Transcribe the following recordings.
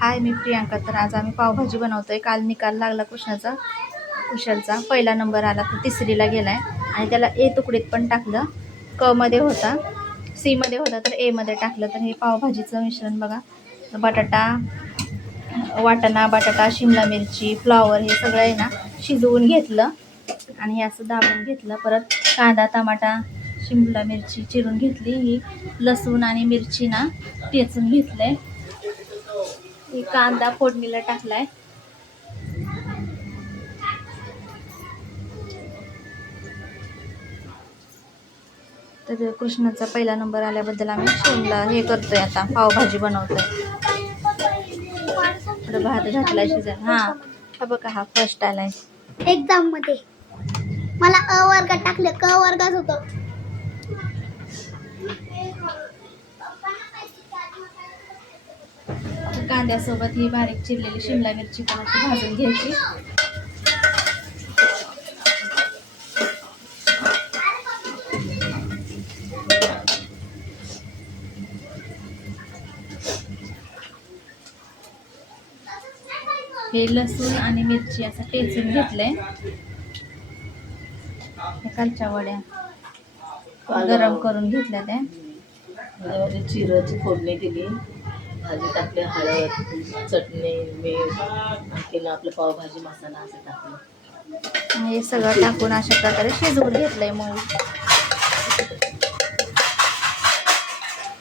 हाय, मी प्रियांका. तर आज आम्ही पावभाजी बनवतोय. काल निकाल लागला कुशलचा पहिला नंबर आला, तो तिसरीला गेलाय आणि त्याला ए तुकडीत पण टाकलं. क मध्ये होता, सी मध्ये होता, तर ए मध्ये टाकलं. तर हे पावभाजीचं मिश्रण बघा. बटाटा, वाटाणा, बटाटा, शिमला मिरची, फ्लॉवर हे सगळं आहे ना शिजवून घेतलं आणि हे असं दाबून घेतलं. परत कांदा, टमाटा, शिमला मिरची चिरून घेतली. ही लसूण आणि मिरची ना ठेचून घेतलंय. ही कांदा फोडणीला टाकलाय. तर कृष्णाचा पहिला नंबर आल्याबद्दल आम्ही शिमला हे करतोय, आता पावभाजी बनवतोय. थोडं भात घातलाय शिजायला. हा बघा, हा फर्स्ट आलाय एक्झाम मध्ये. मला अ वर्गात टाकलं, क वर्गात होतं. कांद्यासोबत ही बारीक चिरलेली शिमला मिरची पण अशी भाजून घ्यायची. हे लसूण आणि मिरची असं ठेचून घेतलंय. कालच्या वड्या गरम करून घेतल्या. त्या चिराची फोडणी दिली, भाजी टाकली, हळद, चटणी, मीठ, आणखी आपलं पावभाजी मसाला असं टाकलं. हे सगळं टाकून अशा प्रकारे शिजवून घेतलंय. मग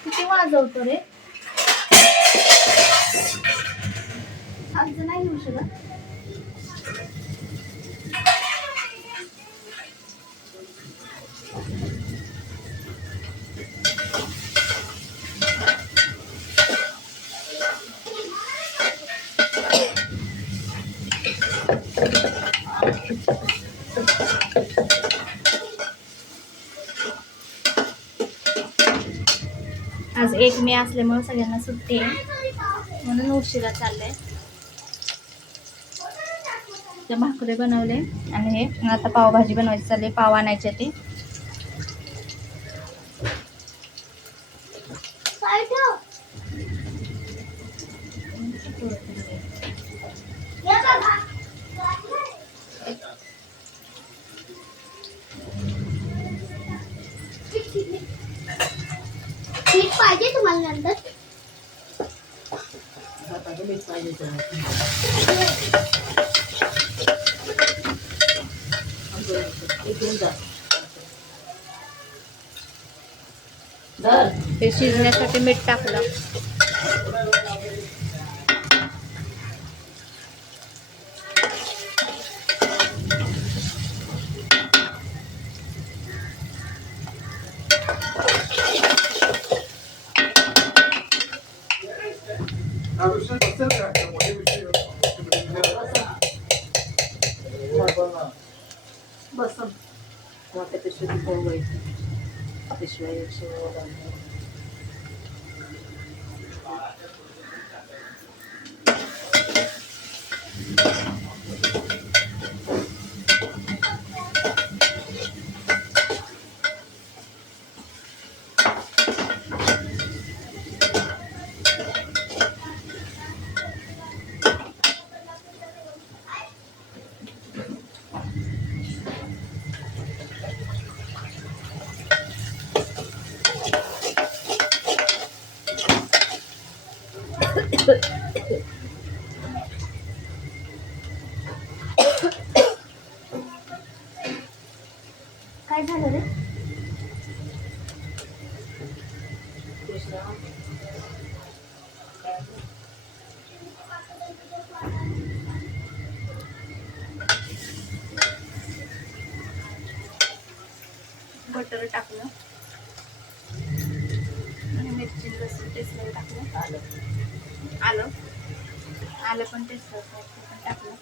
किती वाजवतो रे, आमचं नाही येऊ शकत. आज 1 मे असल्यामुळे सगळ्यांना सुट्टी आहे, म्हणून उशिरा चाललंय. ते भाकरे बनवले आणि हे आता पावभाजी बनवायची चालली. पाव आणायचे ते. पीठ पाहिजे तुम्हाला नंतर? मीठ पाहिजे ते शिजण्यासाठी मीठ टाकलं. बसन मोठ्या पिशवीत पोळवायची. पिशव्या 100 काय झालं रे? बटर टाकलं आणि मिरची, लसूण टेस्टला टाकलं. आलं पण टेस्टला टाकलं.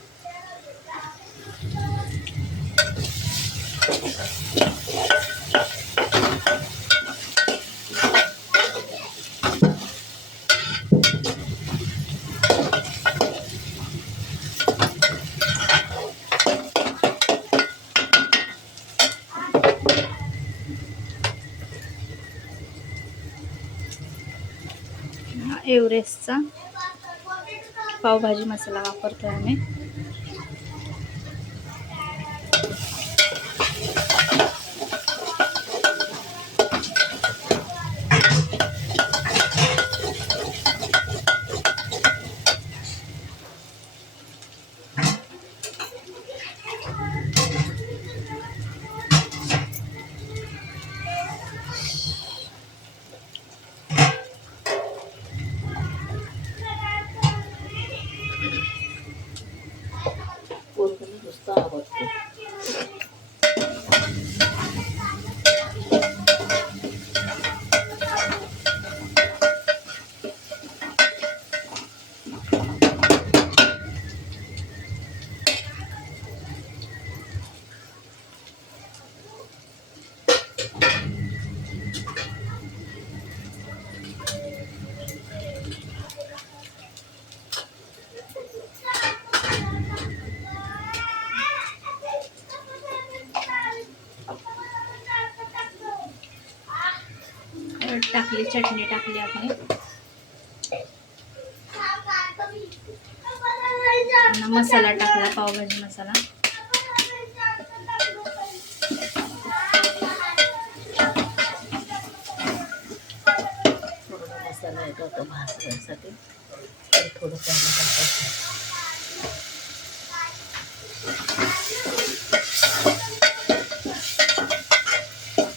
एव्हरेस्टचा पावभाजी मसाला वापरतोय आम्ही. पोरगं नुसतं आवडतो. टाकली चटणी टाकली आपली. आणि मसाला टाकला, पावभाजी मसाला. थोडा मसाला येतो होता भाजण्यासाठी, तर थोडं पाणी टाकायचं.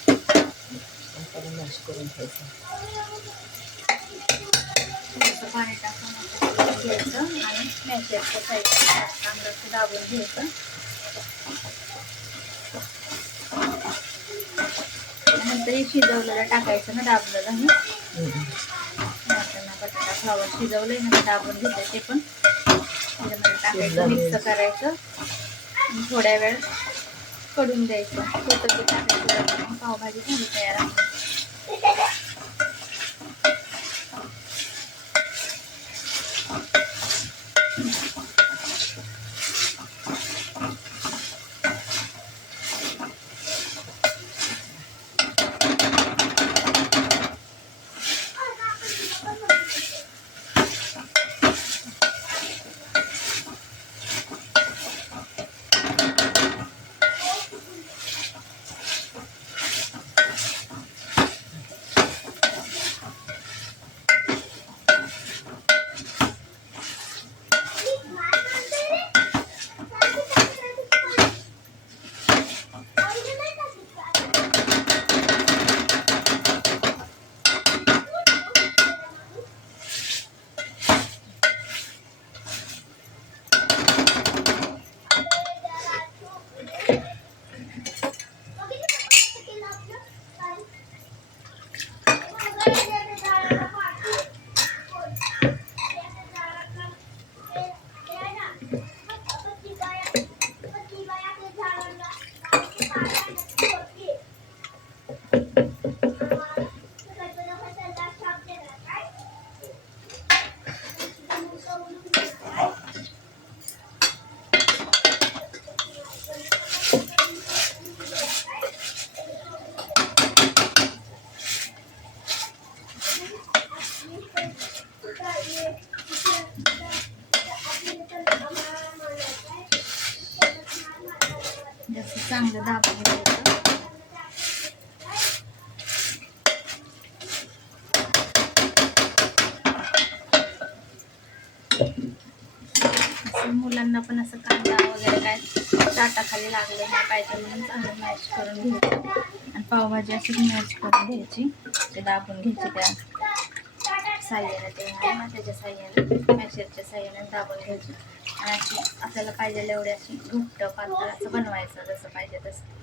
मसाला मॅश करून घ्यायचा. थोडंसं पाणी टाकून आपण घ्यायचं आणि मॅशरच्या साईडला चांगलं दाबून घ्यायचं. नंतर हे शिजवलेलं टाकायचं ना, दाबलेलं हे. बटाटा फ्लॉवर शिजवलंय ना, दाबून घेतं ते पण त्याच्यामध्ये टाकायचं, मिक्स करायचं आणि थोड्या वेळ कडून द्यायचं. कोथिंबीर टाकायचं. पावभाजी झाली तयार आहे. जास्त चांगलं दाबून घ्यायचं. मुलांना पण असं कांदा वगैरे काय ताटाखाली लागले नाही पाहिजे म्हणून चांगलं मॅश करून घ्यायचं. आणि पावभाजी अशीच मॅश करून घ्यायची, ते दाबून घ्यायची त्या साह्याने, ते आहे ना त्याच्या साह्याने, मॅशरच्या साह्याने दाबून घ्यायची. आणि अशी आपल्याला पाहिजे एवढी अशी घट्ट पातळ असं बनवायचं, जसं पाहिजे तसं.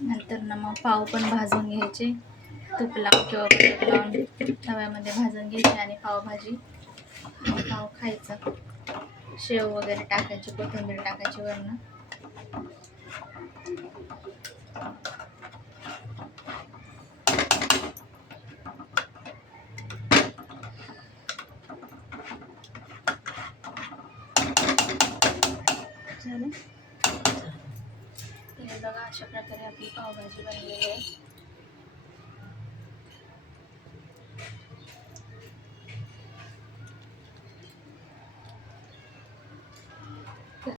नंतर ना मग पाव पण भाजून घ्यायचे, तूप लावून किंवा बटर लावून तव्यामध्ये भाजून घ्यायचे आणि पावभाजी पाव खायचं. शेव वगैरे टाकायची, कोथिंबीर टाकायची वरनं. झालं. तर हे बघा अशा प्रकारे आपली पावभाजी बनलेली आहे.